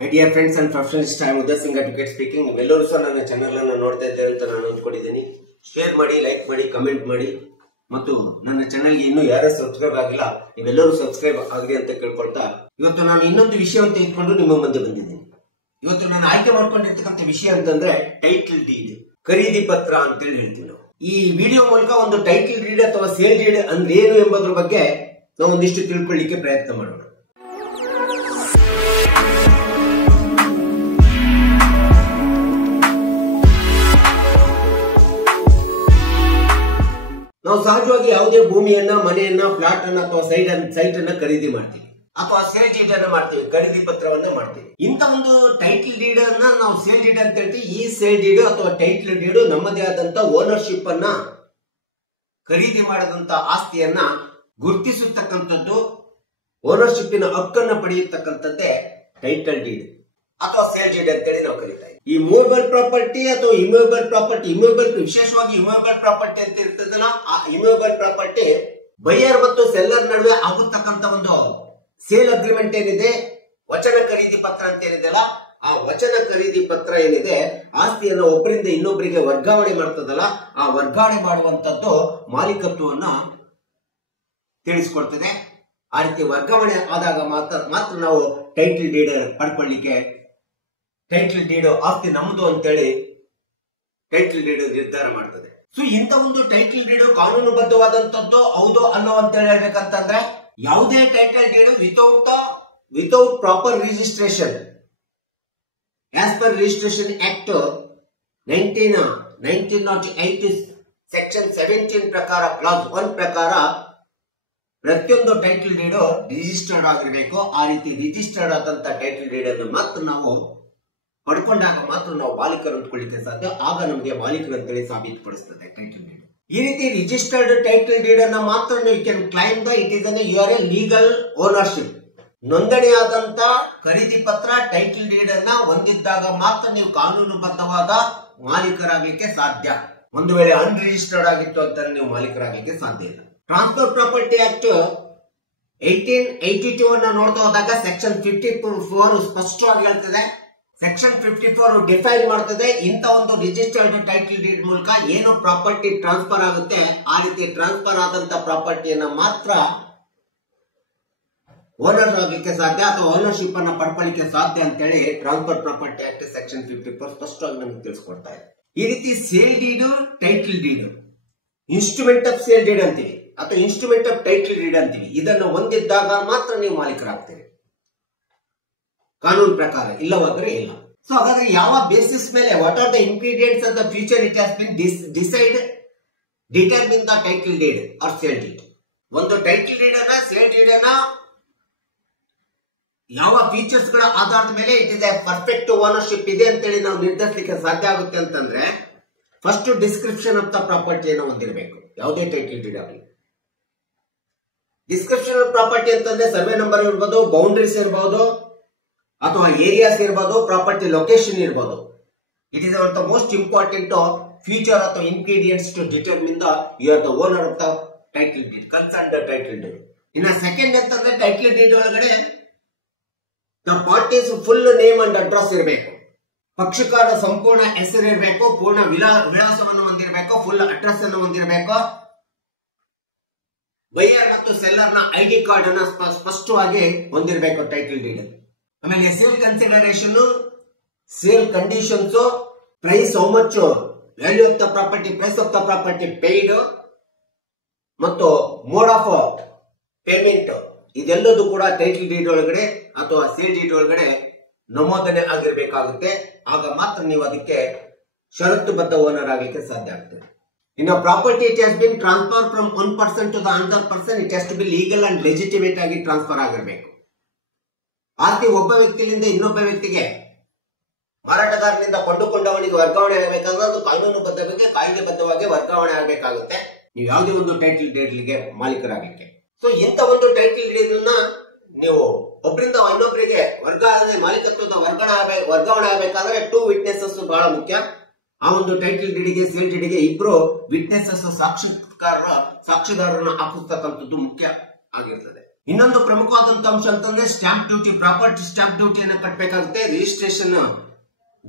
My dear friends and professionals, I am Uday Singh Advocate speaking. ನೀವೆಲ್ಲರೂ ಸಹ ನನ್ನ channel ಅನ್ನು ನೋಡ್ತಾ ಇದ್ದೀರಿ ಅಂತ ನಾನು ಅಂದ್ಕೊಂಡಿದ್ದೀನಿ. ಶೇರ್ ಮಾಡಿ, ಲೈಕ್ ಮಾಡಿ, ಕಮೆಂಟ್ ಮಾಡಿ ಮತ್ತು ನನ್ನ ಚಾನೆಲ್ಗೆ ಇನ್ನೂ ಯಾರು ಸಬ್ಸ್ಕ್ರೈಬ್ ಆಗಿಲ್ಲ ನೀವೆಲ್ಲರೂ ಸಬ್ಸ್ಕ್ರೈಬ್ ಆಗಲಿ ಅಂತ ಕೇಳ್ಕೊಳ್ತಾ ಇವತ್ತು ನಾನು ಇನ್ನೊಂದು ವಿಷಯವನ್ನು ತೆಗೆದುಕೊಂಡು ನಿಮ್ಮ ಮುಂದೆ ಬಂದಿದ್ದೀನಿ. ಇವತ್ತು ನಾನು ಆಯ್ಕೆ ಮಾಡ್ಕೊಂಡಿರ್ತಕ್ಕಂಥ ವಿಷಯ ಅಂತಂದ್ರೆ ಟೈಟಲ್ ಡೀಡ್, ಖರೀದಿ ಪತ್ರ ಅಂತೇಳಿ ಹೇಳ್ತೀವಿ ನಾವು. ಈ ವಿಡಿಯೋ ಮೂಲಕ ಒಂದು ಟೈಟಲ್ ಡೀಡ್ ಅಥವಾ ಸೇಲ್ ಡೀಡ್ ಅಂದ್ರೆ ಏನು ಎಂಬುದರ ಬಗ್ಗೆ ನಾವು ಒಂದಿಷ್ಟು ತಿಳ್ಕೊಳ್ಳಿಕ್ಕೆ ಪ್ರಯತ್ನ ಮಾಡೋಣ. ನಾವು ಸಹಜವಾಗಿ ಯಾವುದೇ ಭೂಮಿಯನ್ನ, ಮನೆಯನ್ನ, ಫ್ಲಾಟ್ ಅನ್ನ ಅಥವಾ ಸೈಟ್ ಅನ್ನ ಖರೀದಿ ಮಾಡ್ತೀವಿ ಅಥವಾ ಸೇಲ್ ಡೀಡ್ ಅನ್ನ ಮಾಡ್ತೀವಿ, ಖರೀದಿ ಪತ್ರವನ್ನ ಮಾಡ್ತೀವಿ. ಇಂತ ಒಂದು ಟೈಟಲ್ ಡೀಡ್ ಅನ್ನ ನಾವು ಸೇಲ್ ಡೀಡ್ ಅಂತ ಹೇಳ್ತೀವಿ. ಈ ಸೇಲ್ ಡೀಡ್ ಅಥವಾ ಟೈಟಲ್ ಡೀಡ್ ನಮ್ಮದೇ ಆದಂತ ಓನರ್ಶಿಪ್ ಅನ್ನ, ಖರೀದಿ ಮಾಡದಂತ ಆಸ್ತಿಯನ್ನ ಗುರುತಿಸತಕ್ಕಂಥದ್ದು, ಓನರ್ಶಿಪ್ಪಿನ ಹಕ್ಕನ್ನ ಪಡೆಯತಕ್ಕಂಥದ್ದೇ ಟೈಟಲ್ ಡೀಡ್ ಅಥವಾ ಸೇಲ್ ಡೀಡ್ ಅಂತೇಳಿ ನಾವು ಕರೀತಾ ಇದ್ದೀವಿ. ಈ ಮೂವೇಬಲ್ ಪ್ರಾಪರ್ಟಿ ಅಥವಾ ಇಮೂವೇಬಲ್ ಪ್ರಾಪರ್ಟಿ, ವಿಶೇಷವಾಗಿ ಇಮೂವೇಬಲ್ ಪ್ರಾಪರ್ಟಿ ಅಂತ ಇರ್ತದಲ್ಲ, ಆ ಇಮೂವೇಬಲ್ ಪ್ರಾಪರ್ಟಿ ಬೈಯರ್ ಮತ್ತು ಸೆಲ್ಲರ್ ನಡುವೆ ಆಗುತ್ತಕ್ಕಂತ ಒಂದು ಸೇಲ್ ಅಗ್ರಿಮೆಂಟ್ ಏನಿದೆ, ವಚನ ಖರೀದಿ ಪತ್ರ ಅಂತ ಏನಿದೆಲ್ಲ, ಆ ವಚನ ಖರೀದಿ ಪತ್ರ ಏನಿದೆ ಆಸ್ತಿಯನ್ನು ಒಬ್ಬರಿಂದ ಇನ್ನೊಬ್ಬರಿಗೆ ವರ್ಗಾವಣೆ ಮಾಡ್ತದಲ್ಲ, ಆ ವರ್ಗಾವಣೆ ಮಾಡುವಂತದ್ದು ಮಾಲೀಕತ್ವವನ್ನ ತಿಳಿಸ್ಕೊಡ್ತದೆ. ಆ ರೀತಿ ವರ್ಗಾವಣೆ ಆದಾಗ ಮಾತ್ರ ನಾವು ಟೈಟಲ್ ಡೀಡ್ ಪಡ್ಕೊಳ್ಳಿಕ್ಕೆ, ಟೈಟಲ್ ಡೀಡ್ ಆಸ್ತಿ ನಮ್ದು ಅಂತೇಳಿ ಟೈಟಲ್ ಡೀಡ್ ನಿರ್ಧಾರ ಮಾಡ್ತದೆ. ಸೊ ಇಂತ ಒಂದು ಟೈಟಲ್ ಡೀಡ್ ಕಾನೂನುಬದ್ಧವಾದಂತದ್ದು ಹೌದು ಅಲ್ಲೋ ಅಂತ ಹೇಳ್ಬೇಕಂತಂದ್ರೆ, ಯಾವುದೇ title deed without proper registration as per registration act 1908 section 17 ಪ್ರಕಾರ, ಕ್ಲಾಸ್ 1 ಪ್ರಕಾರ ಪ್ರತಿಯೊಂದು ಟೈಟಲ್ ಡೀಡ್ ರಿಜಿಸ್ಟರ್ಡ್ ಆಗಿರಬೇಕು. ಆ ರೀತಿ ರಿಜಿಸ್ಟರ್ಡ್ ಆದಂತ ಟೈಟಲ್ ಡೀಡ್ ಅನ್ನು ಮಾತ್ರ ನಾವು ಪಡ್ಕೊಂಡಾಗ ಮಾತ್ರ ನಾವು ಮಾಲೀಕರು ಅಂದ್ಕೊಳ್ಳಿಕ್ಕೆ ಸಾಧ್ಯ. ಆಗ ನಮಗೆ ಮಾಲೀಕರು ಅಂತೇಳಿ ಸಾಬೀತುಪಡಿಸ್ತದೆ ಟೈಟಲ್ ಡೀಡ್. ಈ ರೀತಿ ರಿಜಿಸ್ಟರ್ಡ್ ಟೈಟಲ್ ಡೀಡ್ ಅನ್ನ ಮಾತ್ರ you can claim the it is you are a legal ownership. ನೋಂದಣಿಯಾದಂತ ಖರೀದಿ ಪತ್ರ ಟೈಟಲ್ ಡೀಡ್ ಅನ್ನ ಹೊಂದಿದ್ದಾಗ ಮಾತ್ರ ನೀವು ಕಾನೂನುಬದ್ಧವಾದ ಮಾಲೀಕರಾಗಲಿಕ್ಕೆ ಸಾಧ್ಯ. ಒಂದು ವೇಳೆ ಅನ್ರಿಜಿಸ್ಟರ್ಡ್ ಆಗಿತ್ತು ಅಂತ ನೀವು ಮಾಲೀಕರಾಗಲಿಕ್ಕೆ ಸಾಧ್ಯ ಇಲ್ಲ. ಟ್ರಾನ್ಸ್ಫರ್ ಪ್ರಾಪರ್ಟಿ ಆಕ್ಟ್ 1882 ಅನ್ನ ನೋಡ್ತಾ ಹೋದಾಗ ಸೆಕ್ಷನ್ 54 ಸ್ಪಷ್ಟವಾಗಿ ಹೇಳ್ತದೆ. ಸೆಕ್ಷನ್ 54 ಡಿಫೈನ್ ಮಾಡ್ತದೆ ಇಂತ ಒಂದು ರಿಜಿಸ್ಟರ್ಡ್ ಟೈಟಲ್ ಡೀಡ್ ಮೂಲಕ ಏನು ಪ್ರಾಪರ್ಟಿ ಟ್ರಾನ್ಸ್ಫರ್ ಆಗುತ್ತೆ, ಆ ರೀತಿ ಟ್ರಾನ್ಸ್ಫರ್ ಆದಂತ ಪ್ರಾಪರ್ಟಿಯನ್ನ ಮಾತ್ರ ಓನರ್ ಆಗಲಿಕ್ಕೆ ಸಾಧ್ಯ ಅಥವಾ ಓನರ್ಶಿಪ್ ಅನ್ನ ಪಡ್ಕೊಳ್ಳಿಕ್ಕೆ ಸಾಧ್ಯ ಅಂತೇಳಿ ಟ್ರಾನ್ಸ್ಫರ್ ಪ್ರಾಪರ್ಟಿ ಆಕ್ಟ್ ಸೆಕ್ಷನ್ 54 ಸ್ಪಷ್ಟವಾಗಿ ನಮಗೆ ತಿಳಿಸ್ಕೊಡ್ತಾ ಇದೆ. ಈ ರೀತಿ sale deed, title deed, instrument of sale deed ಅಂತೀವಿ ಅಥವಾ ಇನ್ಸ್ಟ್ರೂಮೆಂಟ್ ಆಫ್ ಟೈಟಲ್ ಡೀಡ್ ಅಂತೀವಿ. ಇದನ್ನು ಹೊಂದಿದ್ದಾಗ ಮಾತ್ರ ನೀವು ಮಾಲೀಕರಾಗ್ತೀರಿ ಕಾನೂನು ಪ್ರಕಾರ, ಇಲ್ಲವಾದ್ರೆ ಇಲ್ಲ. ಸೊ ಹಾಗಾದ್ರೆ ಯಾವ ಬೇಸಿಸ್ ಮೇಲೆ, what are the ingredients of the future it has been determine the title deed or sale deed. ಒಂದು ಟೈಟಲ್ ಡೀಡ್ ಅನ್ನ, ಸೇಲ್ ಡೀಡ್ ಅನ್ನ ಯಾವ ಫೀಚರ್ಸ್ ಗಳ ಆಧಾರದ ಮೇಲೆ it is a perfect ownership ಇದೆ ಅಂತೇಳಿ ನಾವು ನಿರ್ಧರಿಸಲಿಕ್ಕೆ ಸಾಧ್ಯ ಆಗುತ್ತೆ ಅಂತಂದ್ರೆ, ಫಸ್ಟ್ ಡಿಸ್ಕ್ರಿಪ್ಷನ್ ಆಫ್ ದ ಪ್ರಾಪರ್ಟಿಯನ್ನು ಹೊಂದಿರಬೇಕು. ಯಾವುದೇ ಟೈಟಲ್ ಡೀಡ್ ಆಗಲಿ ಡಿಸ್ಕ್ರಿಪ್ಷನ್ ಆಫ್ ಪ್ರಾಪರ್ಟಿ ಅಂತಂದ್ರೆ ಸರ್ವೆ ನಂಬರ್ ಇರ್ಬೋದು, ಬೌಂಡ್ರೀಸ್ ಇರಬಹುದು ಅಥವಾ ಏರಿಯಾಸ್ ಇರಬಹುದು, ಪ್ರಾಪರ್ಟಿ ಲೊಕೇಶನ್ ಇರಬಹುದು. It is our the most important future ಅಥವಾ ingredients to determine the you are the owner of the title deed, concern the title deed. ಇನ್ನ second ಅಂತಂದ್ರೆ title deed ಒಳಗಡೆ the parties full name and address ಇರಬೇಕು. ಪಕ್ಷಕಾರ ಸಂಪೂರ್ಣ ಹೆಸರು ಇರಬೇಕು, ಪೂರ್ಣ ವಿಳಾಸವನ್ನು ಹೊಂದಿರಬೇಕು, ಫುಲ್ ಅಡ್ರೆಸ್ ಅನ್ನು ಹೊಂದಿರಬೇಕು. ಬೈಯರ್ ಮತ್ತು ಸೆಲ್ಲರ್ ನ ಐಡಿ ಕಾರ್ಡ್ ಅನ್ನ ಸ್ಪಷ್ಟವಾಗಿ ಹೊಂದಿರಬೇಕು ಟೈಟಲ್ ಡೀಡ್. ಆಮೇಲೆ sale consideration, sale conditions, price, how much value of the property, price of the property paid ಮತ್ತು ಮೋಡ್ ಆಫ್ ಪೇಮೆಂಟ್, ಇದೆಲ್ಲದೂ ಕೂಡ ಟೈಟಲ್ ಡೀಡ್ ಒಳಗಡೆ ಅಥವಾ ಸೇಲ್ ಡೀಡ್ ಒಳಗಡೆ ನಮೂದನೆ ಆಗಿರ್ಬೇಕಾಗುತ್ತೆ. ಆಗ ಮಾತ್ರ ನೀವು ಅದಕ್ಕೆ ಷರತ್ತುಬದ್ಧ ಓನರ್ ಆಗಲಿಕ್ಕೆ ಸಾಧ್ಯ ಆಗ್ತದೆ. ಇನ್ನು property it has been transfer from one person to the another person, it has to be legal and legitimate ಆಗಿ ಟ್ರಾನ್ಸ್ಫರ್ ಆಗಿರಬೇಕು. ಆಸ್ತಿ ಒಬ್ಬ ವ್ಯಕ್ತಿಯಿಂದ ಇನ್ನೊಬ್ಬ ವ್ಯಕ್ತಿಗೆ, ಮಾರಾಟಗಾರನಿಂದ ಕೊಂಡುಕೊಂಡವನಿಗೆ ವರ್ಗಾವಣೆ ಆಗಬೇಕಾದ್ರೆ ಅದು ಕಾಯ್ದೆಬದ್ಧವಾಗಿ ವರ್ಗಾವಣೆ ಆಗಬೇಕಾಗುತ್ತೆ ನೀವು ಯಾವುದೇ ಒಂದು ಟೈಟಲ್ ಡೀಡ್ಗೆ ಮಾಲೀಕರಾಗಲಿಕ್ಕೆ. ಸೊ ಇಂಥ ಒಂದು ಟೈಟಲ್ ಡೀಡ್ ಅನ್ನ ನೀವು ಒಬ್ಬರಿಂದ ಇನ್ನೊಬ್ಬರಿಗೆ ವರ್ಗಾವಣೆ, ಮಾಲೀಕತ್ವದ ವರ್ಗಾವಣೆ ಆಗಬೇಕಾದ್ರೆ 2 ವಿಟ್ನೆಸಸ್ ಬಹಳ ಮುಖ್ಯ. ಆ ಒಂದು ಟೈಟಲ್ ಡೀಡ್ಗೆ, ಸೇಲ್ ಡೀಡ್ಗೆ ಇಬ್ರು ವಿಟ್ನೆಸಸ್, ಸಾಕ್ಷಿದಾರರನ್ನು ಹಾಕಿಸ್ತಕ್ಕಂಥದ್ದು ಮುಖ್ಯ ಆಗಿರ್ತದೆ. ಇನ್ನೊಂದು ಪ್ರಮುಖವಾದಂತ ಅಂಶ ಅಂತಂದ್ರೆ ಸ್ಟಾಂಪ್ ಡ್ಯೂಟಿ, ಪ್ರಾಪರ್ಟಿ ಸ್ಟಾಂಪ್ ಡ್ಯೂಟಿಯನ್ನು ಕಟ್ಟಬೇಕಾಗುತ್ತೆ, ರಿಜಿಸ್ಟ್ರೇಷನ್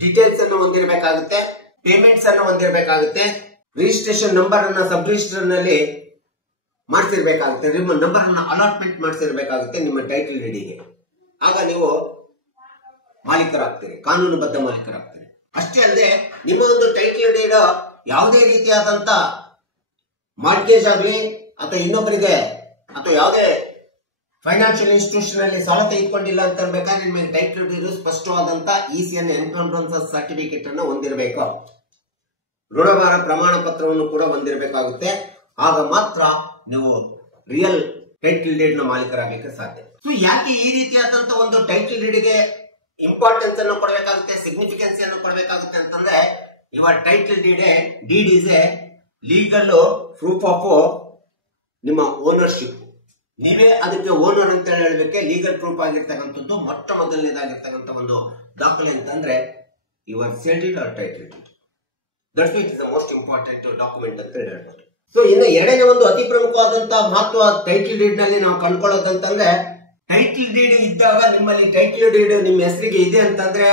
ಡೀಟೇಲ್ಸ್ ಅನ್ನು ಹೊಂದಿರಬೇಕಾಗುತ್ತೆ, ಪೇಮೆಂಟ್ಸ್ ಅನ್ನು ಹೊಂದಿರಬೇಕಾಗುತ್ತೆ, ರಿಜಿಸ್ಟ್ರೇಷನ್ ನಂಬರ್ ಅನ್ನ ಸಬ್ ರಿಜಿಸ್ಟರ್ ನಲ್ಲಿ ಮಾಡಿಸಿರ್ಬೇಕಾಗುತ್ತೆ, ನಿಮ್ಮ ನಂಬರ್ ಅನ್ನ ಅಲಾಟ್ಮೆಂಟ್ ಮಾಡಿಸಿರ್ಬೇಕಾಗುತ್ತೆ ನಿಮ್ಮ ಟೈಟಲ್ ಡೀಡಿಗೆ. ಆಗ ನೀವು ಮಾಲೀಕರಾಗ್ತೀರಿ, ಕಾನೂನುಬದ್ಧ ಮಾಲೀಕರಾಗ್ತೀರಿ. ಅಷ್ಟೇ ಅಲ್ಲದೆ ನಿಮ್ಮ ಒಂದು ಟೈಟಲ್ ಡೀಡ್ ಯಾವುದೇ ರೀತಿಯಾದಂತ ಮಾರ್ಗೇಜ್ ಆಗಲಿ ಅಥವಾ ಇನ್ನೊಬ್ಬರಿಗೆ ಅಥವಾ ಯಾವುದೇ ಫೈನಾನ್ಷಿಯಲ್ ಇನ್ಸ್ಟಿಟ್ಯೂಷನ್ ಅಲ್ಲಿ ಸಾಲ ತೆಗೆದುಕೊಂಡಿಲ್ಲ ಅಂತ ಅನ್ಬೇಕಾದ್ರೆ ನಿಮಗೆ ಟೈಟಲ್ ಡೀಡ್ ಸ್ಪಷ್ಟವಾದಂತ ಇಸಿಎನ್ ಎನ್ಕಂಬರೆನ್ಸ್ ಸರ್ಟಿಫಿಕೇಟ್ ಅನ್ನು ಹೊಂದಿರಬೇಕು, ಋಣಭಾರ ಪ್ರಮಾಣ ಪತ್ರವನ್ನು ಕೂಡ ಹೊಂದಿರಬೇಕಾಗುತ್ತೆ. ಆಗ ಮಾತ್ರ ನೀವು ರಿಯಲ್ ಟೈಟಲ್ ಡೀಡ್ ನ ಮಾಲೀಕರಾಗಲಿಕ್ಕೆ ಸಾಧ್ಯ. ಸೊ ಯಾಕೆ ಈ ರೀತಿಯಾದಂತ ಒಂದು ಟೈಟಲ್ ಡೀಡ್ಗೆ ಇಂಪಾರ್ಟೆನ್ಸ್ ಅನ್ನು ಕೊಡಬೇಕಾಗುತ್ತೆ, ಸಿಗ್ನಿಫಿಕೆನ್ಸ್ ಅನ್ನು ಕೊಡಬೇಕಾಗುತ್ತೆ ಅಂತಂದ್ರೆ, your title deed is A legal proof of ನಿಮ್ಮ ಓನರ್ಶಿಪ್. ನೀವೇ ಅದಕ್ಕೆ ಓನರ್ ಅಂತ ಹೇಳಲಿಕ್ಕೆ ಲೀಗಲ್ ಪ್ರೂಫ್ ಆಗಿರ್ತಕ್ಕಂಥದ್ದು ಮೊಟ್ಟ ಮೊದಲನೇದಾಗಿರ್ತಕ್ಕಂಥ ಒಂದು ದಾಖಲೆ ಅಂತಂದ್ರೆ your sale deed or title deed. That's it is the most important document ಅಂತ ಹೇಳ್ಬೋದು. ಸೊ ಇನ್ನು ಎರಡನೇ ಒಂದು ಅತಿ ಪ್ರಮುಖವಾದಂತಹ ಮಹತ್ವ ಟೈಟಲ್ ಡೀಡ್ ನಲ್ಲಿ ನಾವು ಕಂಡುಕೊಳ್ಳೋದಂತಂದ್ರೆ, ಟೈಟಲ್ ಡೀಡ್ ಇದ್ದಾಗ ನಿಮ್ಮಲ್ಲಿ ಟೈಟಲ್ ಡೀಡ್ ನಿಮ್ಮ ಹೆಸರಿಗೆ ಇದೆ ಅಂತಂದ್ರೆ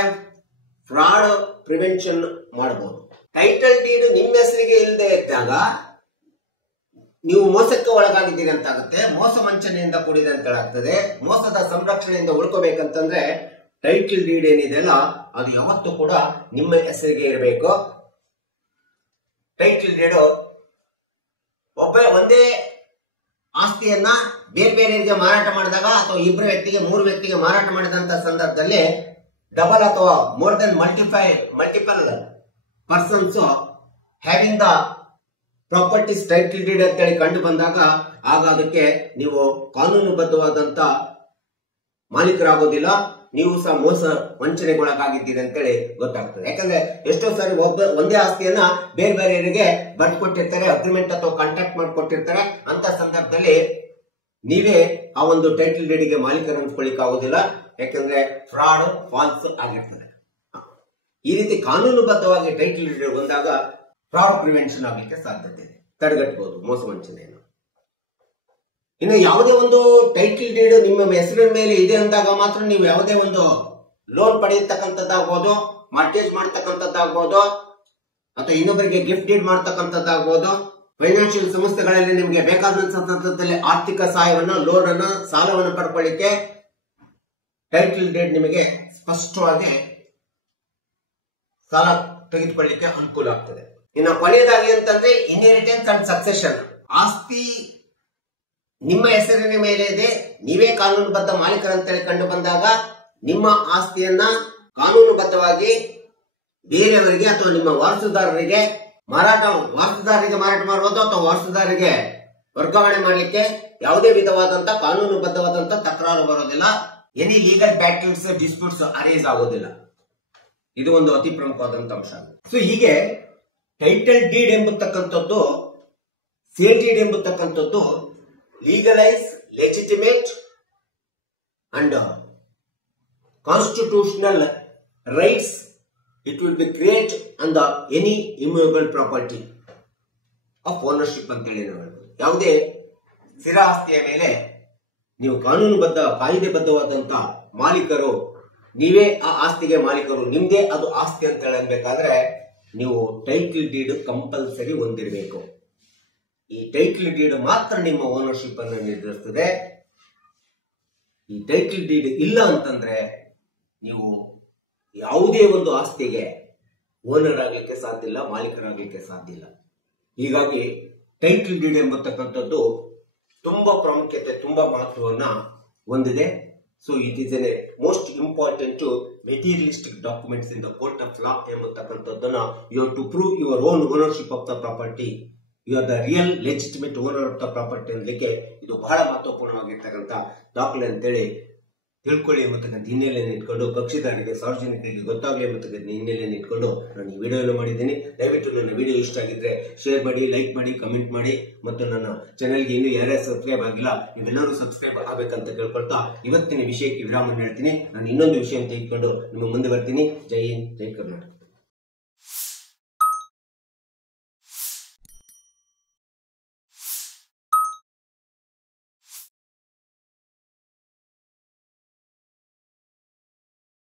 ಫ್ರಾಡ್ ಪ್ರಿವೆನ್ಷನ್ ಮಾಡಬಹುದು. ಟೈಟಲ್ ಡೀಡ್ ನಿಮ್ಮ ಹೆಸರಿಗೆ ಇಲ್ಲದೆ ಇದ್ದಾಗ ನೀವು ಮೋಸಕ್ಕೆ ಒಳಗಾಗಿದ್ದೀರಿ ಅಂತ ಆಗುತ್ತೆ, ಮೋಸ ವಂಚನೆಯಿಂದ ಕೂಡಿದೆ ಅಂತ ಹೇಳಾಗ್ತದೆ. ಮೋಸದ ಸಂರಕ್ಷಣೆಯಿಂದ ಉಳ್ಕೋಬೇಕಂತಂದ್ರೆ ಟೈಟಲ್ ಡೀಡ್ ಏನಿದೆಯಲ್ಲ ಅದು ಯಾವತ್ತೂ ಕೂಡ ನಿಮ್ಮ ಹೆಸರಿಗೆ ಇರಬೇಕು. ಟೈಟಲ್ ಡೀಡ್ ಒಂದೇ ಆಸ್ತಿಯನ್ನ ಬೇರೆ ಬೇರೆಯವರಿಗೆ ಮಾರಾಟ ಮಾಡಿದಾಗ ಅಥವಾ ಇಬ್ಬರು ವ್ಯಕ್ತಿಗೆ 3 ವ್ಯಕ್ತಿಗೆ ಮಾರಾಟ ಮಾಡಿದಂತ ಸಂದರ್ಭದಲ್ಲಿ ಡಬಲ್ ಅಥವಾ more than multiple persons having the properties title deed ಅಂತೇಳಿ ಕಂಡು ಬಂದಾಗ ಆಗ ಅದಕ್ಕೆ ನೀವು ಕಾನೂನುಬದ್ಧವಾದಂತ ಮಾಲೀಕರಾಗೋದಿಲ್ಲ, ನೀವು ಸಹ ಮೋಸ ವಂಚನೆಗೊಳಗಾಗಿದ್ದೀರಿ ಅಂತೇಳಿ ಗೊತ್ತಾಗ್ತದೆ. ಯಾಕಂದ್ರೆ ಎಷ್ಟೋ ಸಾರಿ ಒಂದೇ ಆಸ್ತಿಯನ್ನ ಬೇರೆ ಬೇರೆಯವರಿಗೆ ಬರ್ಕೊಟ್ಟಿರ್ತಾರೆ, ಅಗ್ರಿಮೆಂಟ್ ಅಥವಾ ಕಾಂಟ್ರಾಕ್ಟ್ ಮಾಡಿಕೊಟ್ಟಿರ್ತಾರೆ. ಅಂತ ಸಂದರ್ಭದಲ್ಲಿ ನೀವೇ ಆ ಒಂದು ಟೈಟಲ್ ಡೀಡ್ಗೆ ಮಾಲೀಕರು ಅನ್ಸ್ಕೊಳ್ಳಿಕ್ ಆಗೋದಿಲ್ಲ, ಯಾಕಂದ್ರೆ ಫ್ರಾಡ್ ಫಾಲ್ಸ್ ಆಗಿರ್ತದೆ. ಈ ರೀತಿ ಕಾನೂನುಬದ್ಧವಾಗಿ ಟೈಟಲ್ ಡೀಡ್ ಬಂದಾಗ ಫ್ರಾಡ್ ಪ್ರಿವೆನ್ಷನ್ ಆಗಲಿಕ್ಕೆ ಸಾಧ್ಯತೆ ಇದೆ, ತಡೆಗಟ್ಟಬಹುದು ಮೋಸ ವಂಚನೆಯನ್ನು. ಇನ್ನು ಯಾವುದೇ ಒಂದು ಟೈಟಲ್ ಡೀಡ್ ನಿಮ್ಮ ಹೆಸರಿನ ಮೇಲೆ ಇದೆ ಅಂದಾಗ ಮಾತ್ರ ನೀವು ಯಾವುದೇ ಒಂದು ಲೋನ್ ಪಡೆಯತಕ್ಕಂಥದ್ದಾಗ್ಬೋದು, ಮಾರ್ಟೇಜ್ ಮಾಡ್ತಕ್ಕಂಥದ್ದಾಗ್ಬೋದು, ಅಥವಾ ಇನ್ನೊಬ್ಬರಿಗೆ ಗಿಫ್ಟ್ ಡೀಡ್ ಮಾಡ್ತಕ್ಕಂಥದ್ದಾಗ್ಬೋದು, ಫೈನಾನ್ಷಿಯಲ್ ಸಂಸ್ಥೆಗಳಲ್ಲಿ ನಿಮಗೆ ಬೇಕಾದಂತ ಸಂದರ್ಭದಲ್ಲಿ ಆರ್ಥಿಕ ಸಹಾಯವನ್ನು, ಲೋನ್ ಅನ್ನು, ಸಾಲವನ್ನು ಪಡ್ಕೊಳ್ಳಿಕ್ಕೆ ಟೈಟಲ್ ಡೀಡ್ ನಿಮಗೆ ಸ್ಪಷ್ಟವಾಗಿ ಸಾಲ ತೆಗೆದುಕೊಳ್ಳಿಕ್ಕೆ ಅನುಕೂಲ ಆಗ್ತದೆ. ಇನ್ನು ಕೊನೆಯದಾಗಿ ಅಂತಂದ್ರೆ ಇನ್ಹೆರಿಟೆನ್ಸ್ ಅಂಡ್ ಸಕ್ಸೆಷನ್. ಆಸ್ತಿ ನಿಮ್ಮ ಹೆಸರಿನ ಮೇಲೆ ಇದೆ, ನೀವೇ ಕಾನೂನುಬದ್ಧ ಮಾಲೀಕರಂತೇಳಿ ಕಂಡು ಬಂದಾಗ ನಿಮ್ಮ ಆಸ್ತಿಯನ್ನ ಕಾನೂನುಬದ್ಧವಾಗಿ ಬೇರೆಯವರಿಗೆ ಅಥವಾ ನಿಮ್ಮ ವಾರಸುದಾರರಿಗೆ ಮಾರಾಟ ಮಾಡಬಹುದು ಅಥವಾ ವಾರಸುದಾರರಿಗೆ ವರ್ಗಾವಣೆ ಮಾಡಲಿಕ್ಕೆ ಯಾವುದೇ ವಿಧವಾದಂತ ಕಾನೂನುಬದ್ಧವಾದಂತ ತಕರಾರು ಬರೋದಿಲ್ಲ. Any legal battles disputes arise ಆಗೋದಿಲ್ಲ. ಇದು ಒಂದು ಅತಿ ಪ್ರಮುಖವಾದಂತ ಅಂಶ. ಸೊ ಹೀಗೆ ಟೈಟಲ್ ಡೀಡ್ ಎಂಬತಕ್ಕಂಥದ್ದು, ಸೇಲ್ ಡೀಡ್ ಎಂಬತಕ್ಕಂಥದ್ದು legalize, legitimate and constitutional rights. It will be create on the any immovable property of ownership ಅಂತ ಹೇಳಿ ನಾವು ಹೇಳ್ಬೋದು. ಯಾವುದೇ ಸ್ಥಿರ ಆಸ್ತಿಯ ಮೇಲೆ ನೀವು ಕಾನೂನುಬದ್ಧ ಕಾಯ್ದೆಬದ್ಧವಾದಂತ ಮಾಲೀಕರು, ನೀವೇ ಆ ಆಸ್ತಿಗೆ ಮಾಲೀಕರು, ನಿಮ್ದೇ ಅದು ಆಸ್ತಿ ಅಂತ ಹೇಳಬೇಕಾದ್ರೆ ನೀವು ಟೈಟಲ್ ಡೀಡ್ ಕಂಪಲ್ಸರಿ ಹೊಂದಿರಬೇಕು. ಈ ಟೈಟಲ್ ಡೀಡ್ ಮಾತ್ರ ನಿಮ್ಮ ಓನರ್ಶಿಪ್ ಅನ್ನು ನಿರ್ಧರಿಸುತ್ತದೆ. ಈ ಟೈಟಲ್ ಡೀಡ್ ಇಲ್ಲ ಅಂತಂದ್ರೆ ನೀವು ಯಾವುದೇ ಒಂದು ಆಸ್ತಿಗೆ ಓನರ್ ಆಗ್ಲಿಕ್ಕೆ ಸಾಧ್ಯ ಇಲ್ಲ, ಮಾಲೀಕರಾಗಲಿಕ್ಕೆ ಸಾಧ್ಯ ಇಲ್ಲ. ಹೀಗಾಗಿ ಟೈಟಲ್ ಡೀಡ್ ಎಂಬತಕ್ಕಂಥದ್ದು ತುಂಬಾ ಪ್ರಾಮುಖ್ಯತೆ, ತುಂಬಾ ಮಹತ್ವವನ್ನ ಹೊಂದಿದೆ. So it is a most important materialistic documents in the court of law ಎಂಬತಕ್ಕಂಥದ್ದನ್ನ you have to prove your own ownership of the property. You are the real legitimate owner of the property ಅನ್ನಲಿಕ್ಕೆ ಇದು ಬಹಳ ಮಹತ್ವಪೂರ್ಣವಾಗಿರ್ತಕ್ಕಂಥ ದಾಖಲೆ ಅಂತೇಳಿ ತಿಳ್ಕೊಳ್ಳಿ ಎಂಬತಕ್ಕಂಥ ಹಿನ್ನೆಲೆಯನ್ನು ಇಟ್ಕೊಂಡು, ಕಕ್ಷಿದಾರರಿಗೆ ಸಾರ್ವಜನಿಕರಿಗೆ ಗೊತ್ತಾಗಲಿ ಎಂಬತಕ್ಕಂಥ ಹಿನ್ನೆಲೆಯನ್ನು ಇಟ್ಕೊಂಡು ನಾನು ಈ ವಿಡಿಯೋವನ್ನು ಮಾಡಿದ್ದೀನಿ. ದಯವಿಟ್ಟು ನನ್ನ ವಿಡಿಯೋ ಇಷ್ಟ ಆಗಿದ್ರೆ ಶೇರ್ ಮಾಡಿ, ಲೈಕ್ ಮಾಡಿ, ಕಮೆಂಟ್ ಮಾಡಿ, ಮತ್ತು ನನ್ನ ಚಾನೆಲ್ಗೆ ಇನ್ನೂ ಯಾರ್ಯಾರು ಸಬ್ಸ್ಕ್ರೈಬ್ ಆಗಿಲ್ಲ ನೀವೆಲ್ಲರೂ ಸಬ್ಸ್ಕ್ರೈಬ್ ಆಗಬೇಕಂತ ಕೇಳ್ಕೊಳ್ತಾ ಇವತ್ತಿನ ವಿಷಯಕ್ಕೆ ವಿರಾಮ ಹೇಳ್ತೀನಿ. ನಾನು ಇನ್ನೊಂದು ವಿಷಯ ತೆಗೆದುಕೊಂಡು ನಿಮ್ಮ ಮುಂದೆ ಬರ್ತೀನಿ. ಜೈ ಹಿಂದ್, ಜೈ ಕರ್ನಾಟಕ.